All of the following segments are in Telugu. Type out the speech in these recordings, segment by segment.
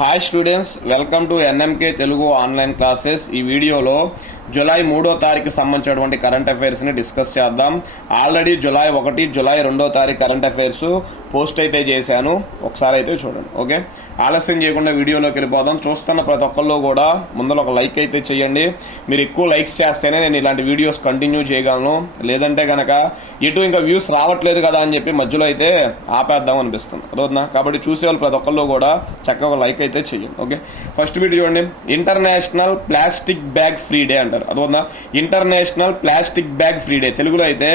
Hi students, welcome to NMK Telugu online classes. ఈ వీడియోలో జూలై 3వ తారీఖు సంబంధించినటువంటి కరెంట్ అఫైర్స్ని డిస్కస్ చేద్దాం. ఆల్రెడీ జూలై 1, జూలై 2వ తారీఖు కరెంట్ అఫైర్స్ పోస్ట్ అయితే చేశాను, ఒకసారి అయితే చూడండి. ఓకే, ఆలస్యం చేయకుండా వీడియోలోకి వెళ్ళిపోదాం. చూస్తున్న ప్రతి ఒక్కళ్ళు కూడా ముందర ఒక లైక్ అయితే చేయండి. మీరు ఎక్కువ లైక్స్ చేస్తేనే నేను ఇలాంటి వీడియోస్ కంటిన్యూ చేయగలను, లేదంటే కనుక ఎటు ఇంకా వ్యూస్ రావట్లేదు కదా అని చెప్పి మధ్యలో అయితే ఆపేద్దాం అనిపిస్తుంది. అదవుతుందా? కాబట్టి చూసేవాళ్ళు ప్రతి ఒక్కళ్ళు కూడా చక్కగా ఒక లైక్ అయితే చేయండి. ఓకే, ఫస్ట్ వీడియో చూడండి. International plastic bag free day అంటారు. అదవుతుందా? International plastic bag free day, తెలుగులో అయితే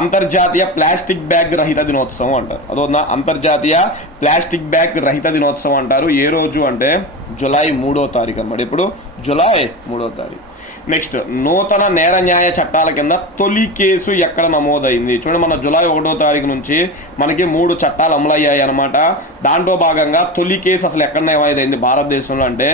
అంతర్జాతీయ ప్లాస్టిక్ బ్యాగ్ రహిత దినోత్సవం అంటారు. అదవుతుందా? అంతర్జాతీయ ప్లాస్టిక్ బ్యాగ్ రహిత దినోత్సవం అంటారు. ఏ రోజు అంటే జూలై 3వ తారీఖు అన్నమాట. ఇప్పుడు జూలై 3వ తారీఖు. నెక్స్ట్, నూతన నేర న్యాయ చట్టాల కింద తొలి కేసు ఎక్కడ నమోదైంది? చూడండి, మన జూలై 1వ తారీఖు నుంచి మనకి 3 చట్టాలు అమలయ్యాయి అనమాట. దాంట్లో భాగంగా తొలి కేసు అసలు ఎక్కడ నమోదైంది భారతదేశంలో అంటే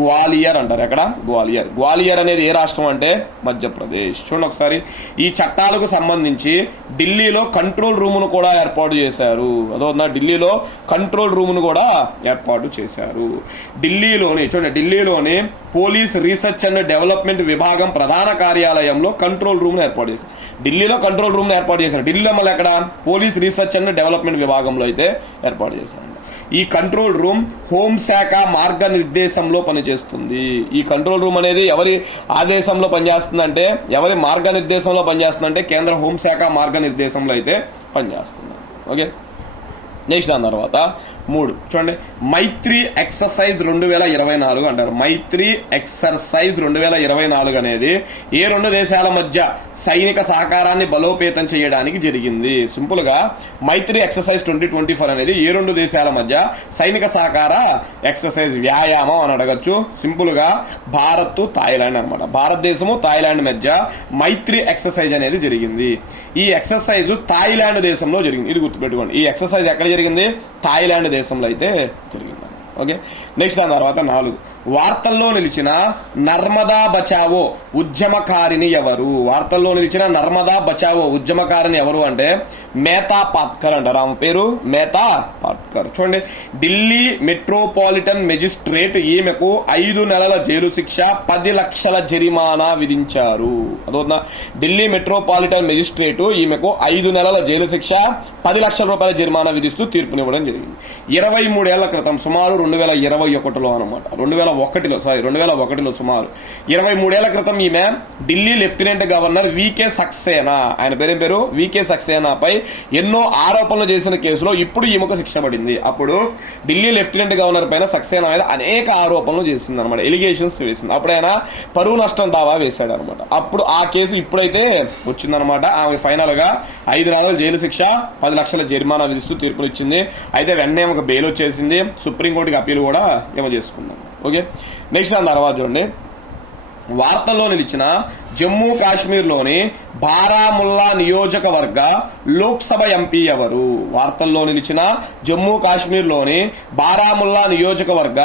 గ్వాలియర్ అంటారు. ఎక్కడ? గ్వాలియర్. గ్వాలియర్ అనేది ఏ రాష్ట్రం అంటే మధ్యప్రదేశ్. చూడండి ఒకసారి, ఈ చట్టాలకు సంబంధించి ఢిల్లీలో కంట్రోల్ రూమ్ను కూడా ఏర్పాటు చేశారు. అదవుతుందా? ఢిల్లీలో కంట్రోల్ రూమ్ను కూడా ఏర్పాటు చేశారు. ఢిల్లీలోని పోలీస్ రీసెర్చ్ అండ్ డెవలప్మెంట్ విభాగం ప్రధాన కార్యాలయంలో కంట్రోల్ రూమ్ ఏర్పాటు చేశారు. ఢిల్లీలో కంట్రోల్ రూమ్ ఏర్పాటు చేశారు. ఢిల్లీలో మళ్ళీ ఎక్కడ? పోలీస్ రీసెర్చ్ అండ్ డెవలప్మెంట్ విభాగంలో అయితే ఏర్పాటు చేశారు. ఈ కంట్రోల్ రూమ్ హోంశాఖ మార్గనిర్దేశంలో పనిచేస్తుంది. ఈ కంట్రోల్ రూమ్ అనేది ఎవరి ఆదేశంలో పనిచేస్తుందంటే, ఎవరి మార్గనిర్దేశంలో పనిచేస్తుందంటే కేంద్ర హోంశాఖ మార్గనిర్దేశంలో అయితే పనిచేస్తుంది. ఓకే, నెక్స్ట్ దాని తర్వాత 3 చూడండి, మైత్రి ఎక్సర్సైజ్ 2024 అంటారు. మైత్రి ఎక్సర్సైజ్ 2024 అనేది ఏ 2 దేశాల మధ్య సైనిక సహకారాన్ని బలోపేతం చేయడానికి జరిగింది? సింపుల్ గా మైత్రి ఎక్సర్సైజ్ 2024 అనేది ఏ 2 దేశాల మధ్య సైనిక సహకార ఎక్సర్సైజ్, వ్యాయామం అని అడగచ్చు. సింపుల్ గా భారత్ థాయిలాండ్ అనమాట. భారతదేశము థాయిలాండ్ మధ్య మైత్రి ఎక్సర్సైజ్ అనేది జరిగింది. ఈ ఎక్సర్సైజ్ థాయిలాండ్ దేశంలో జరిగింది. ఇది గుర్తుపెట్టుకోండి. ఈ ఎక్సర్సైజ్ ఎక్కడ జరిగింది? థాయిలాండ్ దేశంలో అయితే జరిగింది. ఓకే, నెక్స్ట్ దాని తర్వాత 4, వార్తల్లో నిలిచిన నర్మదా బచావో ఉద్యమకారిని ఎవరు? వార్తల్లో నిలిచిన నర్మదా బచావో ఉద్యమకారిని ఎవరు అంటే మేతా పాట్కర్ అంటారు. ఆమె పేరు మేతా పాట్కర్. చూడండి, ఢిల్లీ మెట్రోపాలిటన్ మెజిస్ట్రేట్ ఈమెకు 5 నెలల జైలు శిక్ష, 10 లక్షల జరిమానా విధించారు. అదవుతుందా? ఢిల్లీ మెట్రోపాలిటన్ మెజిస్ట్రేట్ ఈమెకు 5 నెలల జైలు శిక్ష, 10 లక్షల రూపాయల జరిమానా విధిస్తూ తీర్పునివ్వడం జరిగింది. 23 ఏళ్ల క్రితం, సుమారు 2021లో అనమాట. 2001లో సుమారు 23 ఏళ్ల క్రితం ఈమె Delhi lieutenant governor VK Saxena, ఆయన పేరు వికే సక్సేనాపై ఎన్నో ఆరోపణలు చేసిన కేసులో ఇప్పుడు ఈమెకు శిక్ష పడింది. అప్పుడు ఢిల్లీ లెఫ్టినెంట్ గవర్నర్ పైన సక్సేనా మీద అనేక ఆరోపణలు చేసింది అనమాట, ఎలిగేషన్స్ వేసింది. అప్పుడు ఆయన పరువు నష్టం దావా వేశాడు అనమాట. అప్పుడు ఆ కేసు ఇప్పుడైతే వచ్చిందనమాట. ఆమె ఫైనల్ గా 5 నెలల జైలు శిక్ష, 10 లక్షల జరిమానా విధిస్తూ తీర్పులు ఇచ్చింది. అయితే వెంటనే ఒక బెయిల్ వచ్చేసింది. సుప్రీంకోర్టుకి అప్పీల్ కూడా ఏమో చేసుకున్నాం. ఓకే, నెక్స్ట్ దాని తర్వాత చూడండి, వార్తల్లో నిలిచిన జమ్మూ కాశ్మీర్లోని బారాముల్లా నియోజకవర్గ లోక్సభ ఎంపీ ఎవరు? వార్తల్లో నిలిచిన జమ్మూ కాశ్మీర్లోని బారాముల్లా నియోజకవర్గ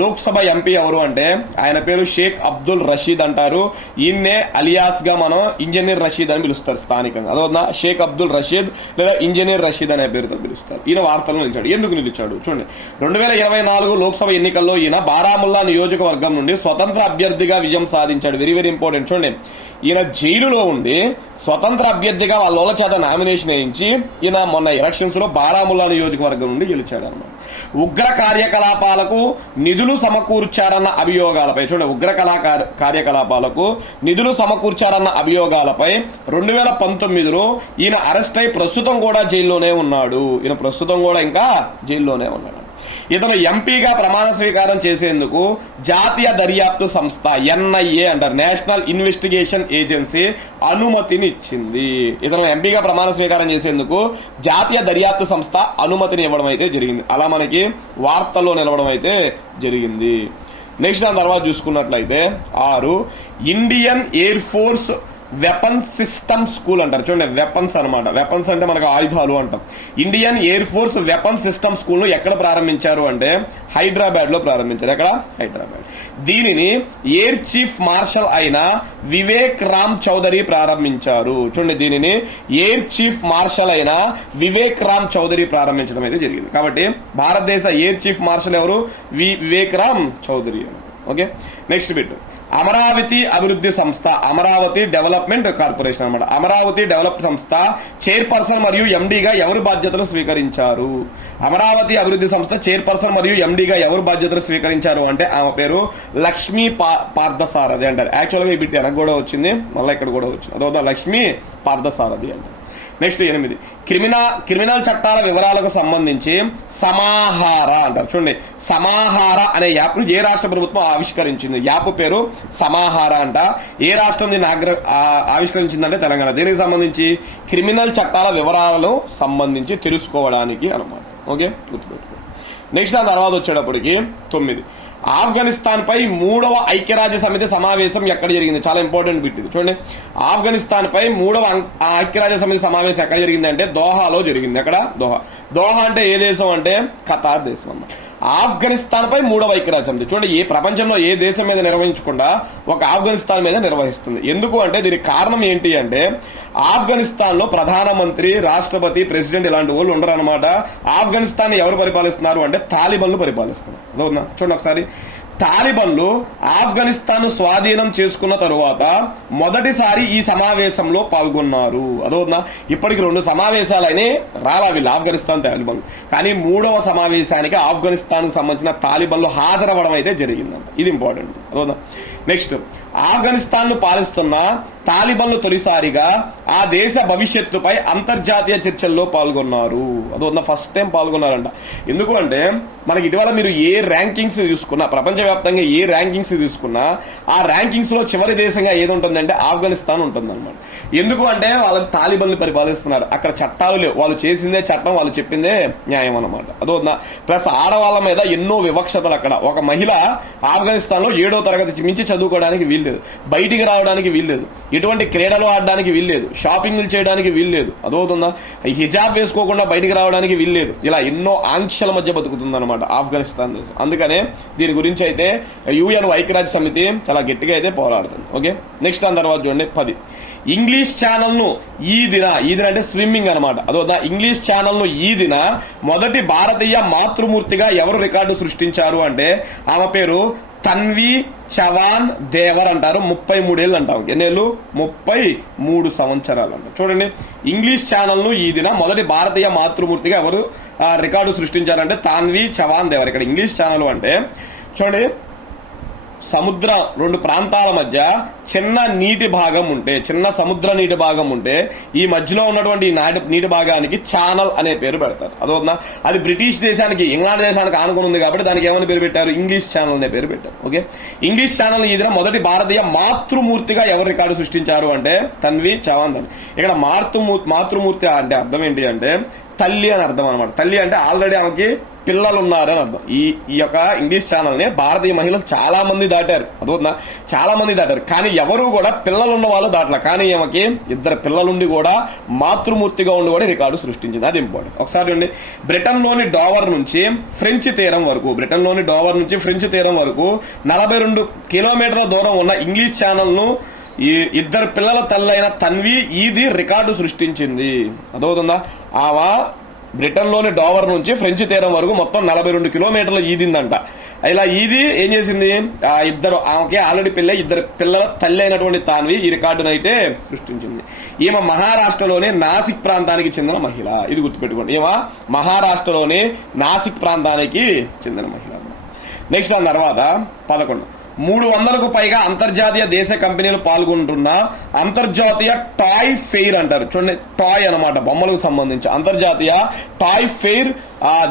లోక్సభ ఎంపీ ఎవరు అంటే ఆయన పేరు షేక్ అబ్దుల్ రషీద్ అంటారు. ఈయన్నే అలియాస్ గా మనం ఇంజనీర్ రషీద్ అని పిలుస్తారు స్థానికంగా. అదవుతుందా? షేక్ అబ్దుల్ రషీద్ లేదా ఇంజనీర్ రషీద్ అనే పేరుతో పిలుస్తారు. ఈయన వార్తల్లో నిలిచాడు. ఎందుకు నిలిచాడు చూడండి, 2024 లోక్సభ ఎన్నికల్లో ఈయన బారాముల్లా నియోజకవర్గం నుండి స్వతంత్ర అభ్యర్థిగా విజయం సాధించాడు. Very very important. చూడండి, ఈయన జైలులో ఉండి స్వతంత్ర అభ్యర్థిగా వాళ్ళ చేత నామినేషన్ వేయించి ఈయన మొన్న ఎలక్షన్స్ లో బారాముల్లా నియోజకవర్గం నుండి గెలిచాడు అనమాట. ఉగ్ర కార్యకలాపాలకు నిధులు సమకూర్చారన్న అభియోగాలపై, చూడండి, ఉగ్ర కార్యకలాపాలకు నిధులు సమకూర్చారన్న అభియోగాలపై 2019లో ఈయన అరెస్ట్ అయి ప్రస్తుతం కూడా జైల్లోనే ఉన్నాడు. ఈయన ప్రస్తుతం కూడా ఇంకా జైల్లోనే ఉన్నాడు. ఇతను ఎంపీగా ప్రమాణ స్వీకారం చేసేందుకు జాతీయ దర్యాప్తు సంస్థ ఎన్ఐఏ అంటారు, నేషనల్ ఇన్వెస్టిగేషన్ ఏజెన్సీ అనుమతిని ఇచ్చింది. ఇతను ఎంపీగా ప్రమాణ స్వీకారం చేసేందుకు జాతీయ దర్యాప్తు సంస్థ అనుమతిని ఇవ్వడం అయితే జరిగింది. అలా మనకి వార్తల్లో నిలవడం అయితే జరిగింది. నెక్స్ట్ దాని తర్వాత చూసుకున్నట్లయితే 6, Indian air force weapon system school అంటారు. చూడండి, వెపన్స్ అనమాట. వెపన్స్ అంటే మనకు ఆయుధాలు అంటాం. Indian air force weapon system school ను ఎక్కడ ప్రారంభించారు అంటే హైదరాబాద్ లో ప్రారంభించారు. ఎక్కడ? హైదరాబాద్. దీనిని ఎయిర్ చీఫ్ మార్షల్ అయిన వివేక్ రామ్ చౌదరి ప్రారంభించారు. చూడండి, దీనిని ఎయిర్ చీఫ్ మార్షల్ అయిన వివేక్ రామ్ చౌదరి ప్రారంభించడం అయితే జరిగింది. కాబట్టి భారతదేశ ఎయిర్ చీఫ్ మార్షల్ ఎవరు? Vivek Ram Chaudhary. Okay, next bit. Amaravati అభివృద్ధి సంస్థ, అమరావతి డెవలప్మెంట్ కార్పొరేషన్ అనమాట. అమరావతి డెవలప్ సంస్థ చైర్పర్సన్ మరియు ఎండీగా ఎవరు బాధ్యతలు స్వీకరించారు? అమరావతి అభివృద్ధి సంస్థ చైర్పర్సన్ మరియు ఎండీగా ఎవరు బాధ్యతలు స్వీకరించారు అంటే ఆమె పేరు లక్ష్మీ పార్థసారథి అంటారు. యాక్చువల్గా ఈ బిట్ వెనక కూడా వచ్చింది, మళ్ళీ ఇక్కడ కూడా వచ్చింది. అదొక లక్ష్మీ పార్థసారథి అంటారు. నెక్స్ట్ 8, క్రిమినల్ చట్టాల వివరాలకు సంబంధించి సమాహార అంటారు. చూడండి, సమాహార అనే యాప్ ను ఏ రాష్ట్ర ప్రభుత్వం ఆవిష్కరించింది? యాప్ పేరు సమాహార అంట. ఏ రాష్ట్రం దీన్ని ఆవిష్కరించిందంటే తెలంగాణ. దీనికి సంబంధించి క్రిమినల్ చట్టాల వివరాలను సంబంధించి తెలుసుకోవడానికి అనమాట. ఓకే, గుర్తుపెట్టుకోండి. నెక్స్ట్ దాని తర్వాత వచ్చేటప్పటికి 9, ఆఫ్ఘనిస్తాన్ పై 3వ ఐక్యరాజ్య సమితి సమావేశం ఎక్కడ జరిగింది? చాలా ఇంపార్టెంట్ బిట్ ఇది. చూడండి, ఆఫ్ఘనిస్తాన్ పై 3వ ఐక్యరాజ్య సమితి సమావేశం ఎక్కడ జరిగింది అంటే దోహాలో జరిగింది. ఎక్కడ? దోహా అంటే ఏ దేశం అంటే ఖతార్ దేశం అన్నమాట. ఆఫ్ఘనిస్తాన్ పై 3వ ఐక్యరాజ్య సమితి. చూడండి, ఏ ప్రపంచంలో ఏ దేశం మీద నిర్వహించకుండా ఒక ఆఫ్ఘనిస్తాన్ మీద నిర్వహిస్తుంది. ఎందుకు అంటే దీనికి కారణం ఏంటి అంటే ఆఫ్ఘనిస్తాన్ లో ప్రధానమంత్రి, రాష్ట్రపతి, ప్రెసిడెంట్ ఇలాంటి వాళ్ళు ఉండరు అనమాట. ఆఫ్ఘనిస్తాన్ ఎవరు పరిపాలిస్తున్నారు అంటే తాలిబన్లు పరిపాలిస్తున్నారు. అదవునా? చూడండి ఒకసారి, తాలిబన్లు ఆఫ్ఘనిస్తాన్ స్వాధీనం చేసుకున్న తరువాత మొదటిసారి ఈ సమావేశంలో పాల్గొన్నారు. అదవునా? ఇప్పటికి 2 సమావేశాలని రాలా వీళ్ళు ఆఫ్ఘనిస్తాన్ తాలిబన్లు, కానీ 3వ సమావేశానికి ఆఫ్ఘనిస్తాన్ కు సంబంధించిన తాలిబన్లు హాజరవ్వడం అయితే జరిగిందంట. ఇది ఇంపార్టెంట్. అదవునా? నెక్స్ట్, ఆఫ్ఘనిస్తాన్ ను పాలిస్తున్న తాలిబన్లు తొలిసారిగా ఆ దేశ భవిష్యత్తుపై అంతర్జాతీయ చర్చల్లో పాల్గొన్నారు. అదొన్న ఫస్ట్ టైం పాల్గొన్నారంట. ఎందుకు అంటే మనకి ఇటీవల మీరు ఏ ర్యాంకింగ్స్ తీసుకున్నా, ప్రపంచవ్యాప్తంగా ఏ ర్యాంకింగ్స్ తీసుకున్నా ఆ ర్యాంకింగ్స్ లో చివరి దేశంగా ఏది ఉంటుందంటే ఆఫ్ఘనిస్తాన్ ఉంటుంది అనమాట. ఎందుకు అంటే వాళ్ళకి తాలిబన్లు పరిపాలిస్తున్నారు, అక్కడ చట్టాలు లేవు, వాళ్ళు చేసిందే చట్టం, వాళ్ళు చెప్పిందే న్యాయం అనమాట. అదొన్న ప్లస్ ఆడవాళ్ళ మీద ఎన్నో వివక్షతలు. అక్కడ ఒక మహిళ ఆఫ్ఘనిస్తాన్ లో 7వ తరగతి మించి చదువుకోవడానికి వీల్లేదు, బయటికి రావడానికి వీల్లేదు, ఎటువంటి క్రీడలు ఆడడానికి వీల్లేదు, షాపింగ్లు చేయడానికి వీల్లేదు. అదవుతుందా? హిజాబ్ వేసుకోకుండా బయటికి రావడానికి వీల్లేదు. ఇలా ఎన్నో ఆంక్షల మధ్య బతుకుతుంది అనమాట ఆఫ్ఘనిస్తాన్ దేశం. అందుకనే దీని గురించి అయితే యుఎన్ ఐక్యరాజ్య సమితి చాలా గట్టిగా అయితే పోరాడుతుంది. ఓకే, నెక్స్ట్ దాని తర్వాత చూడండి 10, ఇంగ్లీష్ ఛానల్ ను ఈ దిన అంటే స్విమ్మింగ్ అనమాట. అదొక ఇంగ్లీష్ ఛానల్ ను ఈ దిన మొదటి భారతీయ మాతృమూర్తిగా ఎవరు రికార్డు సృష్టించారు అంటే ఆమె పేరు తన్వి చవాన్ దేవర్ అంటారు. 33 ఏళ్ళు అంటాం. ఎన్నేళ్ళు? 33 సంవత్సరాలు అంట. చూడండి, ఇంగ్లీష్ ఛానల్ ను ఈ దిన మొదటి భారతీయ మాతృమూర్తిగా ఎవరు రికార్డు సృష్టించారంటే తాన్వి చవాన్ దేవర్. ఇక్కడ ఇంగ్లీష్ ఛానల్ అంటే చూడండి, సముద్రం 2 ప్రాంతాల మధ్య చిన్న నీటి భాగం ఉంటే, చిన్న సముద్ర నీటి భాగం ఉంటే ఈ మధ్యలో ఉన్నటువంటి నీటి భాగానికి ఛానల్ అనే పేరు పెడతారు. అదవుతుందా? అది బ్రిటిష్ దేశానికి, ఇంగ్లాండ్ దేశానికి ఆనుకుని ఉంది కాబట్టి దానికి ఏమని పేరు పెట్టారు? ఇంగ్లీష్ ఛానల్ అనే పేరు పెట్టారు. ఓకే, ఇంగ్లీష్ ఛానల్ ఈ దిన మొదటి భారతీయ మాతృమూర్తిగా ఎవరు రికార్డు సృష్టించారు అంటే తన్వి చవాన్. ఇక్కడ మాతృమూర్తి అంటే అర్థం ఏంటి అంటే తల్లి అని అర్థం అనమాట. తల్లి అంటే ఆల్రెడీ ఆమెకి పిల్లలు ఉన్నారు అని అర్థం. ఈ యొక్క ఇంగ్లీష్ ఛానల్ ని భారతీయ మహిళలు చాలా మంది దాటారు. అదవుతుందా? చాలా మంది దాటారు, కానీ ఎవరు కూడా పిల్లలు ఉన్న వాళ్ళు దాటలా. కానీ ఈమెకి 2 పిల్లలుండి కూడా మాతృమూర్తిగా ఉండి కూడా రికార్డు సృష్టించింది. అది ఇంపార్టెంట్. ఒకసారి చూడండి, బ్రిటన్ లోని డోవర్ నుంచి ఫ్రెంచ్ తీరం వరకు 42 కిలోమీటర్ల దూరం ఉన్న ఇంగ్లీష్ ఛానల్ ను ఈ 2 పిల్లల తల్లైన తన్వి ఈది రికార్డు సృష్టించింది. అదవుతుందా? ఆమె బ్రిటన్ లోని డోవర్ నుంచి ఫ్రెంచ్ తీరం వరకు మొత్తం 42 కిలోమీటర్లు ఈదిందంట. ఇలా ఈది ఏం చేసింది? ఆమెకి ఆల్రెడీ 2 పిల్లల తల్లి అయినటువంటి తాన్వి ఈ రికార్డును అయితే సృష్టించింది. ఈమె మహారాష్ట్రలోని నాసిక్ ప్రాంతానికి చెందిన మహిళ. ఇది గుర్తుపెట్టుకోండి, ఈమె మహారాష్ట్రలోని నాసిక్ ప్రాంతానికి చెందిన మహిళ. నెక్స్ట్ దాని తర్వాత 11, 300కు పైగా అంతర్జాతీయ దేశ కంపెనీలు పాల్గొంటున్న అంతర్జాతీయ టాయ్ ఫెయిర్ అంటారు. చూడండి, టాయ్ అనమాట, బొమ్మలకు సంబంధించి అంతర్జాతీయ టాయ్ ఫెయిర్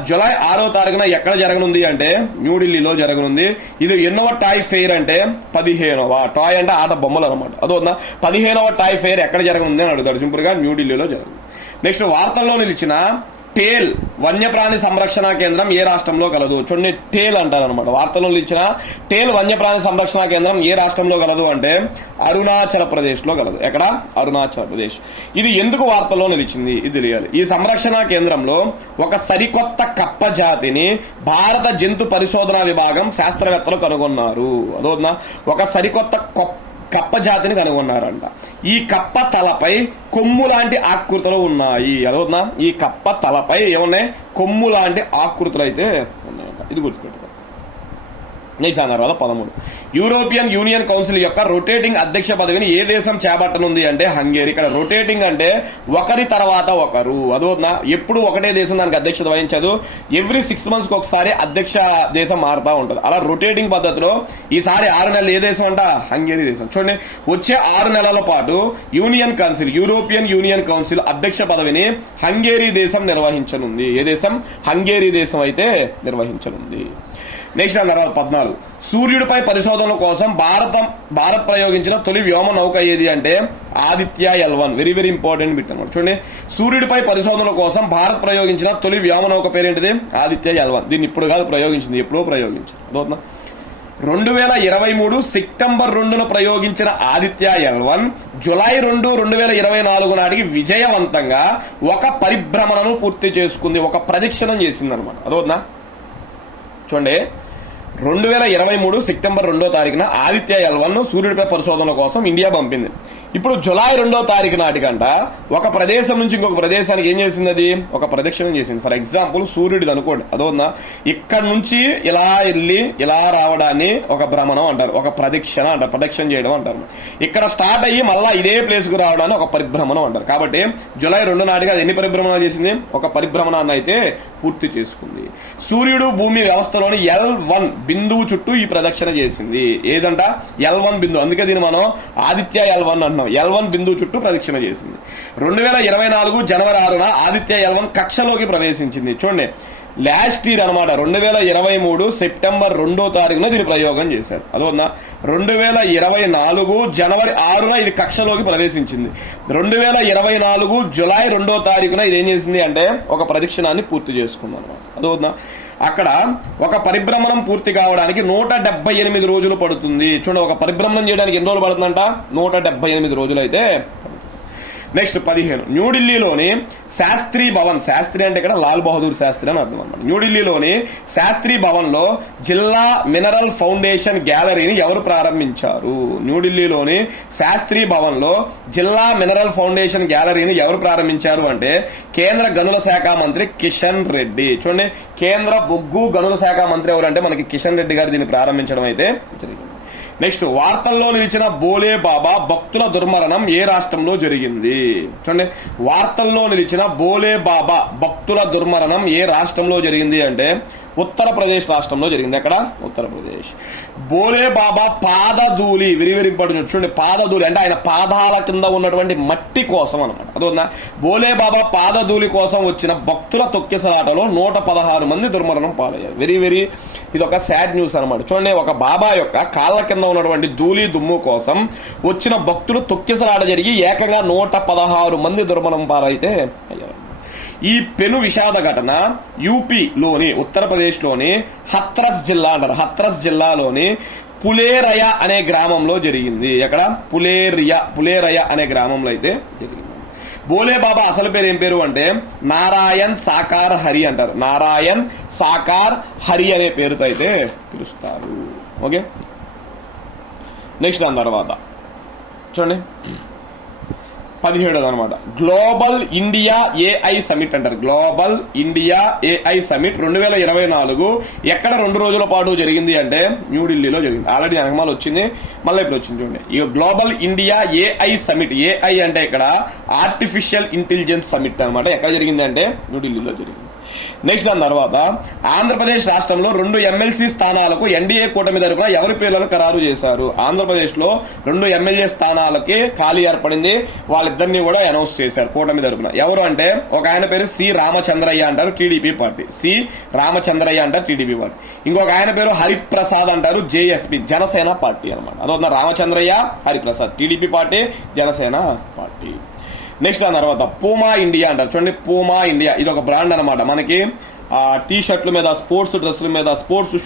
జూలై 6వ తారీఖున ఎక్కడ జరగనుంది అంటే న్యూఢిల్లీలో జరగనుంది. ఇది ఎన్నవ టాయ్ ఫెయిర్ అంటే 15వ. టాయ్ అంటే ఆట బొమ్మలు అనమాట. అదొక 15వ టాయ్ ఫెయిర్ ఎక్కడ జరగనుంది అని అడుగుతాడు. సింపుల్ గా న్యూఢిల్లీలో జరగనుంది. నెక్స్ట్, వార్తల్లో నిలిచిన టేల్ వన్యప్రాణి సంరక్షణ కేంద్రం ఏ రాష్ట్రంలో కలదు? చూడండి, టేల్ అంటారు అనమాట. వార్తల్లో ఇచ్చిన టేల్ వన్యప్రాణి సంరక్షణ కేంద్రం ఏ రాష్ట్రంలో కలదు అంటే అరుణాచల్ ప్రదేశ్ లో కలదు. ఎక్కడ? అరుణాచల్ ప్రదేశ్. ఇది ఎందుకు వార్తల్లో నిలిచింది ఇది తెలియాలి. ఈ సంరక్షణ కేంద్రంలో ఒక సరికొత్త కప్ప జాతిని భారత జంతు పరిశోధన విభాగం శాస్త్రవేత్తలు కనుగొన్నారు. అదోనా, ఒక సరికొత్త కప్ప జాతిని కనుగొన్నారంట. ఈ కప్ప తలపై కొమ్ము లాంటి ఆకృతులు ఉన్నాయి. అదోనా, ఈ కప్ప తలపై ఏమున్నాయి? కొమ్ము లాంటి ఆకృతులు అయితే ఉన్నాయంట. ఇది గుర్తుపెట్టుకో. నెక్స్ట్ దాని తర్వాత 13, యూరోపియన్ యూనియన్ కౌన్సిల్ యొక్క రొటేటింగ్ అధ్యక్ష పదవిని ఏ దేశం చేపట్టనుంది అంటే హంగేరీ. ఇక్కడ రొటేటింగ్ అంటే ఒకరి తర్వాత ఒకరు. అదోనా, ఎప్పుడు ఒకటే దేశం దానికి అధ్యక్షత వహించదు. ఎవ్రీ 6 months ఒకసారి అధ్యక్ష దేశం మారుతూ ఉంటుంది. అలా రొటేటింగ్ పద్ధతిలో ఈసారి 6 నెలలు ఏ దేశం అంట? హంగేరీ దేశం. చూడండి, వచ్చే 6 నెలల పాటు union council, European union council అధ్యక్ష పదవిని హంగేరీ దేశం నిర్వహించనుంది. ఏ దేశం? హంగేరీ దేశం అయితే నిర్వహించనుంది. నెక్స్ట్ తర్వాత 14, సూర్యుడిపై పరిశోధనల కోసం భారత్ ప్రయోగించిన తొలి వ్యోమ నౌక ఏది అంటే Aditya L1. Very very important bit అనమాట. చూడండి, సూర్యుడిపై పరిశోధనల కోసం భారత్ ప్రయోగించిన తొలి వ్యోమ నౌక పేరేంటిది? ఆదిత్య L1. దీన్ని ఇప్పుడు కాదు ప్రయోగించింది, ఎప్పుడో ప్రయోగించింది. అదవుతుందా? 2023 సెప్టెంబర్ 2న ప్రయోగించిన ఆదిత్య L1 జులై 2, 2024 నాటికి విజయవంతంగా ఒక పరిభ్రమణను పూర్తి చేసుకుంది, ఒక ప్రదక్షిణం చేసింది అనమాట. అదవుతుందా? చూడండి, 2023 సెప్టెంబర్ 2వ తారీఖున ఆదిత్య L1 సూర్యుడిపై పరిశోధనల కోసం ఇండియా పంపింది. ఇప్పుడు జులై 2వ తారీఖు నాటికంట ఒక ప్రదేశం నుంచి ఇంకొక ప్రదేశానికి ఏం చేసింది? అది ఒక ప్రదక్షిణం చేసింది. ఫర్ ఎగ్జాంపుల్ సూర్యుడిది అనుకోండి. అదోనా, ఇక్కడ నుంచి ఇలా వెళ్ళి ఇలా రావడాన్ని ఒక భ్రమణం అంటారు, ఒక ప్రదక్షిణ అంటారు, ప్రదక్షిణ చేయడం అంటారు. ఇక్కడ స్టార్ట్ అయ్యి మళ్ళీ ఇదే ప్లేస్ కు రావడాన్ని ఒక పరిభ్రమణం అంటారు. కాబట్టి జులై 2 నాటికి అది ఎన్ని పరిభ్రమణాలు చేసింది? ఒక పరిభ్రమణాన్ని అయితే పూర్తి చేసుకుంది. సూర్యుడు భూమి వ్యవస్థలోని L1 బిందువు చుట్టూ ఈ ప్రదక్షిణ చేసింది. ఏదంట? L1 బిందువు. అందుకే దీన్ని మనం ఆదిత్య L1 అంటున్నాం. L1 బిందువు చుట్టూ ప్రదక్షిణ చేసింది. 2024 జనవరి 6న ఆదిత్య L1 కక్షలోకి ప్రవేశించింది. చూడండి, లాస్ట్ ఇయర్ అనమాట. 2023 సెప్టెంబర్ 2వ తారీఖున దీని ప్రయోగం చేశారు. అదోనా, 2024 జనవరి 6న ఇది కక్షలోకి ప్రవేశించింది. 2024 జులై 2వ తారీఖున ఇది ఏం చేసింది అంటే ఒక ప్రదక్షిణాన్ని పూర్తి చేసుకుంది అనమాట. అదోనా, అక్కడ ఒక పరిభ్రమణం పూర్తి కావడానికి 178 రోజులు పడుతుంది. చూడండి, ఒక పరిభ్రమణం చేయడానికి ఎన్ని రోజులు పడుతుందంట? 178 రోజులు అయితే. నెక్స్ట్ 15, న్యూఢిల్లీలోని శాస్త్రీ భవన్, శాస్త్రి అంటే ఇక్కడ లాల్ బహదూర్ శాస్త్రి అని అర్థం అనమాట. న్యూఢిల్లీలోని శాస్త్రీ భవన్ లో జిల్లా మినరల్ ఫౌండేషన్ గ్యాలరీని ఎవరు ప్రారంభించారు? న్యూఢిల్లీలోని శాస్త్రీ భవన్ లో జిల్లా మినరల్ ఫౌండేషన్ గ్యాలరీని ఎవరు ప్రారంభించారు అంటే కేంద్ర గనుల శాఖ మంత్రి కిషన్ రెడ్డి. చూడండి, కేంద్ర బొగ్గు గనుల శాఖ మంత్రి ఎవరంటే మనకి కిషన్ రెడ్డి గారు దీన్ని ప్రారంభించడం అయితే జరిగింది. నెక్స్ట్, వార్తల్లో నిలిచిన బోలే బాబా భక్తుల దుర్మరణం ఏ రాష్ట్రంలో జరిగింది? చూడండి, వార్తల్లో నిలిచిన బోలే బాబా భక్తుల దుర్మరణం ఏ రాష్ట్రంలో జరిగింది అంటే ఉత్తరప్రదేశ్ రాష్ట్రంలో జరిగింది. ఎక్కడ? ఉత్తరప్రదేశ్. బోలే బాబా పాదధూళి, వెరీ వెరీ ఇంపార్టెంట్. చూడండి, పాదధూళి అంటే ఆయన పాదాల కింద ఉన్నటువంటి మట్టి కోసం అనమాట. అదొందా, బోలే బాబా పాదధూళి కోసం వచ్చిన భక్తుల తొక్కిసలాటలో 116 మంది దుర్మరణం పాలయ్యారు. వెరీ వెరీ ఇది ఒక సాడ్ న్యూస్ అనమాట. చూడండి, ఒక బాబా యొక్క కాళ్ళ కింద ఉన్నటువంటి ధూళి దుమ్ము కోసం వచ్చిన భక్తులు తొక్కిసలాట జరిగి ఏకంగా 116 మంది దుర్మరణం పాలైతే అయ్యారు. ఈ పెను విషాద ఘటన యూపీలోని ఉత్తరప్రదేశ్లోని హత్రస్ జిల్లా అంటారు. హత్రస్ జిల్లాలోని పులేరయ అనే గ్రామంలో జరిగింది. ఎక్కడ? పులేరయ అనే గ్రామంలో అయితే జరిగింది. బోలే బాబా అసలు పేరు ఏం పేరు అంటే నారాయణ్ సాకార్ హరి అంటారు. నారాయణ్ సాకార్ హరి అనే పేరుతో అయితే పిలుస్తారు. ఓకే, నెక్స్ట్ దాని తర్వాత చూడండి 17 అనమాట. గ్లోబల్ ఇండియా AI సమిట్ అంటారు. గ్లోబల్ ఇండియా AI సమిట్ 2024 ఎక్కడ 2 రోజుల పాటు జరిగింది అంటే న్యూఢిల్లీలో జరిగింది. ఆల్రెడీ అనగమాలు వచ్చింది, మళ్ళీ ఇప్పుడు వచ్చింది. చూడండి, ఈ global India AI summit, AI అంటే ఇక్కడ ఆర్టిఫిషియల్ ఇంటెలిజెన్స్ సమిట్ అనమాట. ఎక్కడ జరిగింది అంటే న్యూఢిల్లీలో జరిగింది. నెక్స్ట్ దాని తర్వాత ఆంధ్రప్రదేశ్ రాష్ట్రంలో 2 ఎమ్మెల్సీ స్థానాలకు ఎన్డీఏ కూటమి తరపున ఎవరి పేర్లను ఖరారు చేశారు? ఆంధ్రప్రదేశ్ లో 2 ఎమ్మెల్యే స్థానాలకి ఖాళీ ఏర్పడింది. వాళ్ళిద్దరిని కూడా అనౌన్స్ చేశారు కూటమి తరపున. ఎవరు అంటే ఒక ఆయన పేరు సి రామచంద్రయ్య అంటారు, టీడీపీ పార్టీ. సి రామచంద్రయ్య అంటారు, టీడీపీ పార్టీ. ఇంకొక ఆయన పేరు హరిప్రసాద్ అంటారు, జేఎస్పీ జనసేన పార్టీ అనమాట. అదొక Ramachandraiah, Hariprasad TDP party, Janasena party. Next దాని తర్వాత పూమా ఇండియా అంటారు. చూడండి, పూమా ఇండియా ఇది ఒక బ్రాండ్ అనమాట. మనకి టీ షర్ట్ల మీద, స్పోర్ట్స్ డ్రెస్సుల మీద, స్పోర్ట్స్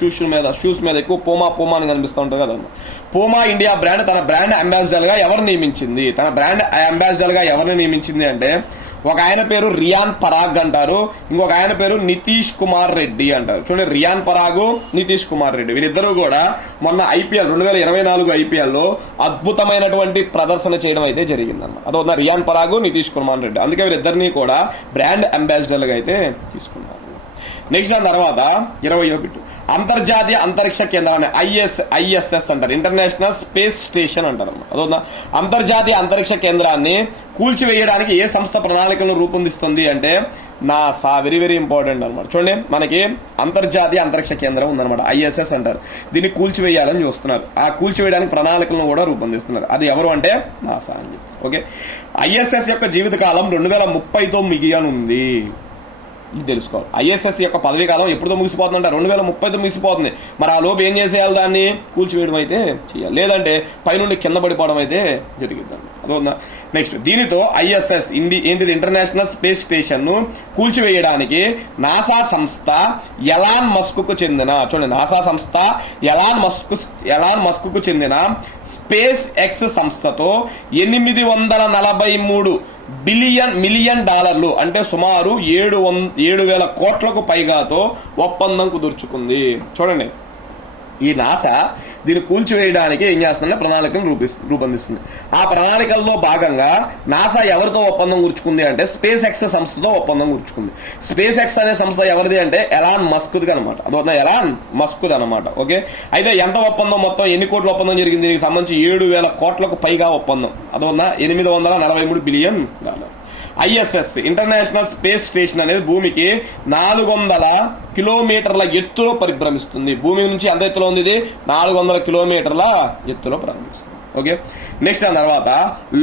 షూస్ మీద ఎక్కువ పూమా అని కనిపిస్తూ ఉంటుంది కదా. పూమా ఇండియా బ్రాండ్ తన బ్రాండ్ అంబాసిడర్ గా ఎవరు నియమించింది? తన బ్రాండ్ అంబాసిడర్ గా ఎవరిని నియమించింది అంటే ఒక ఆయన పేరు రియాన్ పరాగ్ అంటారు, ఇంకొక ఆయన పేరు నితీష్ కుమార్ రెడ్డి అంటారు. చూడండి, రియాన్ పరాగు, నితీష్ కుమార్ రెడ్డి వీరిద్దరూ కూడా మొన్న ఐపీఎల్ 2024 ఐపీఎల్ లో అద్భుతమైనటువంటి ప్రదర్శన చేయడం అయితే జరిగిందన్నమాట. అదొక రియాన్ పరాగు, నితీష్ కుమార్ రెడ్డి. అందుకే వీరిద్దరిని కూడా బ్రాండ్ అంబాసిడర్లుగా అయితే తీసుకున్నారు. నెక్స్ట్ దాని తర్వాత 21 అంతర్జాతీయ అంతరిక్ష కేంద్రాన్ని ISS అంటారు, ఇంటర్నేషనల్ స్పేస్ స్టేషన్ అంటారు. అదొక అంతర్జాతీయ అంతరిక్ష కేంద్రాన్ని కూల్చివేయడానికి ఏ సంస్థ ప్రణాళికలను రూపొందిస్తుంది అంటే నాసా. వెరీ వెరీ ఇంపార్టెంట్ అనమాట. చూడండి, మనకి అంతర్జాతీయ అంతరిక్ష కేంద్రం ఉందన్నమాట, ISS అంటారు. దీన్ని కూల్చివేయాలని చూస్తున్నారు. ఆ కూల్చివేయడానికి ప్రణాళికలను కూడా రూపొందిస్తున్నారు. అది ఎవరు అంటే నాసా అని చెప్పి. ఓకే, ISS యొక్క జీవితకాలం 2030తో మిగియనుంది. ఇది తెలుసుకోవాలి. ISS యొక్క పదవీ కాలం ఎప్పుడుతో ముగిసిపోతుందంటే 2030తో ముగిసిపోతుంది. మరి ఆ లోపు ఏం చేసేయాలి? దాన్ని కూల్చివేయడం అయితే చేయాలి, లేదంటే పైనుండి కింద పడిపోవడం అయితే జరిగిద్దండి. అదొందా. నెక్స్ట్, దీనితో ISS ఏంటిది ఇంటర్నేషనల్ స్పేస్ స్టేషన్ ను కూల్చివేయడానికి నాసా సంస్థ ఎలాన్ మస్క్ కు చెందిన, చూడండి, నాసా సంస్థ ఎలాన్ మస్క్ కు చెందిన స్పేస్ ఎక్స్ సంస్థతో 843 మిలియన్ డాలర్లు అంటే సుమారు 7,000 కోట్లకు పైగాతో ఒప్పందం కుదుర్చుకుంది. చూడండి, ఈ నాసా దీన్ని కూల్చివేయడానికి ఏం చేస్తుందంటే ప్రణాళికను రూపొందిస్తుంది. ఆ ప్రణాళికల్లో భాగంగా నాసా ఎవరితో ఒప్పందం కూర్చుకుంది అంటే స్పేస్ ఎక్స్ సంస్థతో ఒప్పందం కూర్చుకుంది. స్పేస్ ఎక్స్ అనే సంస్థ ఎవరిది అంటే ఎలాన్ మస్క్ది అనమాట. అదొక ఎలాన్ మస్క్ది అనమాట. ఓకే, అయితే ఎంత ఒప్పందం, మొత్తం ఎన్ని కోట్ల ఒప్పందం జరిగింది? దీనికి సంబంధించి 7,000 కోట్లకు పైగా ఒప్పందం. అదొక 843 billion dollar. ISS international space station అనేది భూమికి 400 కిలోమీటర్ల ఎత్తులో పరిభ్రమిస్తుంది. భూమి నుంచి ఎంత ఎత్తులో ఉంది? ఇది 400 కిలోమీటర్ల ఎత్తులో ప్రారంభిస్తుంది. ఓకే, నెక్స్ట్ దాని తర్వాత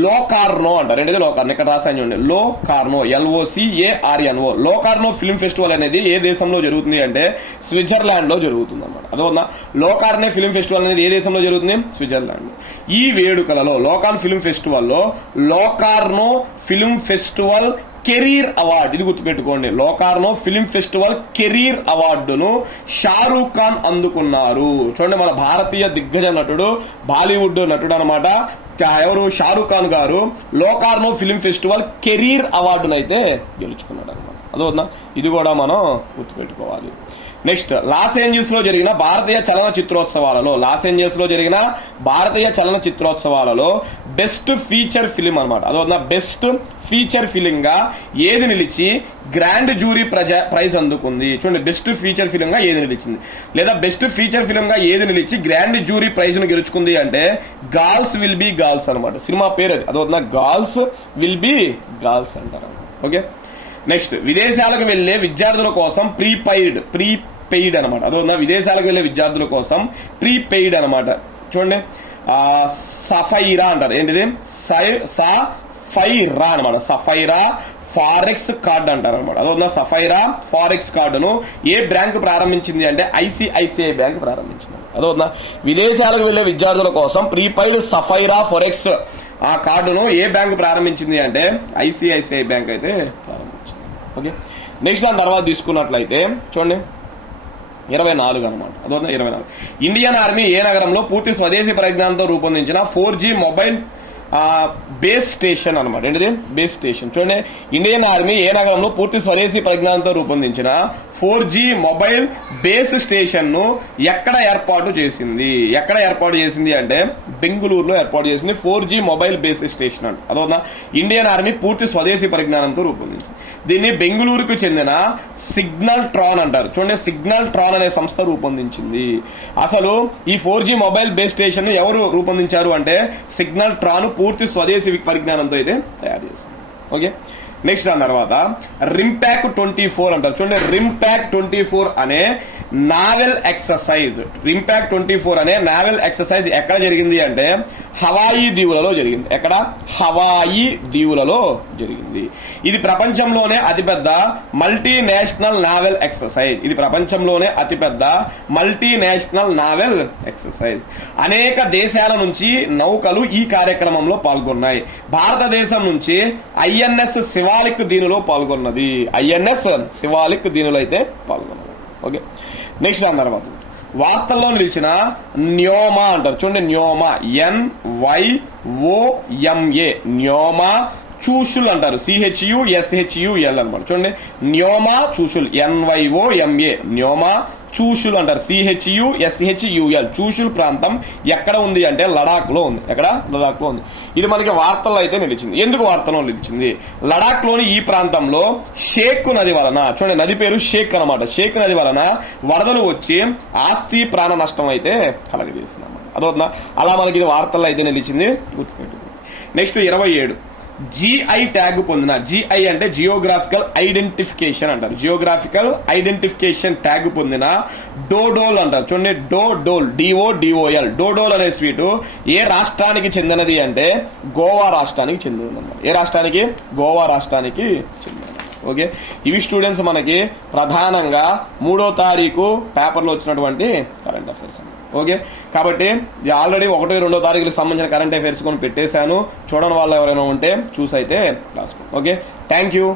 లోకార్నో అంటారు. ఏంటిది లోకార్నో? ఇక్కడ రాసాను చూడండి, లోకార్నో, LOCARNO. లోకార్నో ఫిల్మ్ ఫెస్టివల్ అనేది ఏ దేశంలో జరుగుతుంది అంటే స్విట్జర్లాండ్ లో జరుగుతుంది అన్నమాట. అదొక లోకార్నే ఫిల్మ్ ఫెస్టివల్ అనేది ఏ దేశంలో జరుగుతుంది? స్విట్జర్లాండ్. ఈ వేడుకలలో లోకార్న్ ఫిల్మ్ ఫెస్టివల్లో Locarno film festival career award, ఇది గుర్తుపెట్టుకోండి, లోకార్నో ఫిల్మ్ ఫెస్టివల్ కెరీర్ అవార్డును షారూఖ్ ఖాన్ అందుకున్నారు. చూడండి, మన భారతీయ దిగ్గజ నటుడు, బాలీవుడ్ నటుడు అనమాట. ఎవరు? షారూఖ్ ఖాన్ గారు లోకార్నో ఫిల్మ్ ఫెస్టివల్ కెరీర్ అవార్డును అయితే గెలుచుకున్నాడు అనమాట. అదొక ఇది కూడా మనం గుర్తుపెట్టుకోవాలి. నెక్స్ట్, లాస్ ఏంజల్స్ లో జరిగిన భారతీయ చలన చిత్రోత్సవాలలో బెస్ట్ ఫీచర్ ఫిలిం అనమాట. అదొక బెస్ట్ ఫీచర్ ఫిలిం గా ఏది నిలిచి గ్రాండ్ జ్యూరీ ప్రైజ్ అందుకుంది? చూడండి, బెస్ట్ ఫీచర్ ఫిలిం గా ఏది నిలిచింది, లేదా బెస్ట్ ఫీచర్ ఫిలిం గా ఏది నిలిచి గ్రాండ్ జ్యూరీ ప్రైజ్ ను గెలుచుకుంది అంటే గాల్స్ విల్ బి గాల్స్ అనమాట. సినిమా పేరు అది. అదొక గాల్స్ విల్ బి గాల్స్ అంటారు. ఓకే, నెక్స్ట్, విదేశాలకు వెళ్లే విద్యార్థుల కోసం ప్రీపెయిడ్ అనమాట. అదొక విదేశాలకు వెళ్లే విద్యార్థుల కోసం ప్రీపెయిడ్ అనమాట. చూడండి, సఫైరా అంటారు. ఏంటిది? సఫైరా అనమాట. సఫైరా ఫారెక్స్ కార్డ్ అంటారు అనమాట. అదొక సఫైరా ఫారెక్స్ కార్డును ఏ బ్యాంక్ ప్రారంభించింది అంటే ICICI బ్యాంక్ ప్రారంభించింది. అదొక విదేశాలకు వెళ్లే విద్యార్థుల కోసం ప్రీపెయిడ్ సఫైరా ఫారెక్స్ ఆ కార్డును ఏ బ్యాంక్ ప్రారంభించింది అంటే ICICI బ్యాంక్ అయితే ప్రారంభించింది. ఓకే, నెక్స్ట్ దాని తర్వాత తీసుకున్నట్లయితే చూడండి 24 అనమాట. అదొక 24. ఇండియన్ ఆర్మీ ఏ నగరంలో పూర్తి స్వదేశీ పరిజ్ఞానంతో రూపొందించిన 4G మొబైల్ బేస్ స్టేషన్ అనమాట. ఏంటిది? Base station. చూడండి, ఇండియన్ ఆర్మీ ఏ నగరంలో పూర్తి స్వదేశీ పరిజ్ఞానంతో రూపొందించిన 4G మొబైల్ బేస్ స్టేషన్ ను ఎక్కడ ఏర్పాటు చేసింది అంటే బెంగళూరులో ఏర్పాటు చేసింది 4G మొబైల్ బేస్ స్టేషన్ అంట. అదొక ఇండియన్ ఆర్మీ పూర్తి స్వదేశీ పరిజ్ఞానంతో రూపొందించింది. దీన్ని బెంగళూరుకు చెందిన సిగ్నల్ ట్రాన్ అంటారు. చూడండి, సిగ్నల్ ట్రాన్ అనే సంస్థ రూపొందించింది. అసలు ఈ 4G మొబైల్ బేస్ స్టేషన్ ఎవరు రూపొందించారు అంటే సిగ్నల్ ట్రాన్ పూర్తి స్వదేశీ పరిజ్ఞానంతో అయితే తయారు చేసింది. ఓకే, నెక్స్ట్ దాని తర్వాత రింపాక్ 24 అంటారు. చూడండి, రింపాక్ 24 అనే నావెల్ ఎక్సర్సైజ్ ఇంపాక్ట్ 24 అనే నావెల్ ఎక్సర్సైజ్ ఎక్కడ జరిగింది అంటే హవాయి దీవులలో జరిగింది. ఎక్కడ? హవాయి దీవులలో జరిగింది. ఇది ప్రపంచంలోనే అతిపెద్ద మల్టీనేషనల్ నావెల్ ఎక్సర్సైజ్. ఇది ప్రపంచంలోనే అతిపెద్ద మల్టీనేషనల్ నావెల్ ఎక్సర్సైజ్. అనేక దేశాల నుంచి నౌకలు ఈ కార్యక్రమంలో పాల్గొన్నాయి. భారతదేశం నుంచి ఐఎన్ఎస్ శివాలిక్ దీనిలో పాల్గొన్నది. ఐఎన్ఎస్ శివాలిక్ దీనిలో అయితే పాల్గొన్నది. ఓకే, నెక్స్ట్ దాని తర్వాత వార్తల్లో నిలిచిన న్యోమా అంటారు. చూడండి, న్యోమా NYOMA న్యోమా చూషుల్ అంటారు. CHUSHUL అనమాట. చూడండి, న్యోమా చూషుల్ NYOMA న్యోమా చూషుల్ అంటారు. CHUSHUL చూషుల్ ప్రాంతం ఎక్కడ ఉంది అంటే లడాక్ లో ఉంది. ఎక్కడ? లడాక్ లో ఉంది. ఇది మనకి వార్తల్లో అయితే నిలిచింది. ఎందుకు వార్తల్లో నిలిచింది? లడాక్ లోని ఈ ప్రాంతంలో షేక్ నది వలన, చూడండి నది పేరు షేక్ అనమాట, షేక్ నది వలన వరదలు వచ్చి ఆస్తి ప్రాణ నష్టం అయితే కలగజేసింది అన్నమాట. అదవుతుందా? అలా మనకి ఇది వార్తల్లో అయితే నిలిచింది, గుర్తుపెట్టుకోండి. నెక్స్ట్ 27 GI ట్యాగ్ పొందిన, GI అంటే జియోగ్రాఫికల్ ఐడెంటిఫికేషన్ అంటారు. జియోగ్రాఫికల్ ఐడెంటిఫికేషన్ ట్యాగ్ పొందిన డోడోల్ అంటారు. చూడండి, డోడోల్ DODOL డోడోల్ అనే స్వీటు ఏ రాష్ట్రానికి చెందినది అంటే గోవా రాష్ట్రానికి చెందినది అన్నమాట. ఏ రాష్ట్రానికి? గోవా రాష్ట్రానికి చెందినది. ఓకే, ఇవి స్టూడెంట్స్ మనకి ప్రధానంగా 3వ తారీఖు పేపర్లో వచ్చినటువంటి కరెంట్ అఫైర్స్. ఓకే, కాబట్టి ఆల్రెడీ 1, 2వ తారీఖులకు సంబంధించిన కరెంట్ అఫైర్స్ కొని పెట్టేశాను. చూడని వాళ్ళు ఎవరైనా ఉంటే చూసి అయితే రాసుకోండి. Okay, thank you.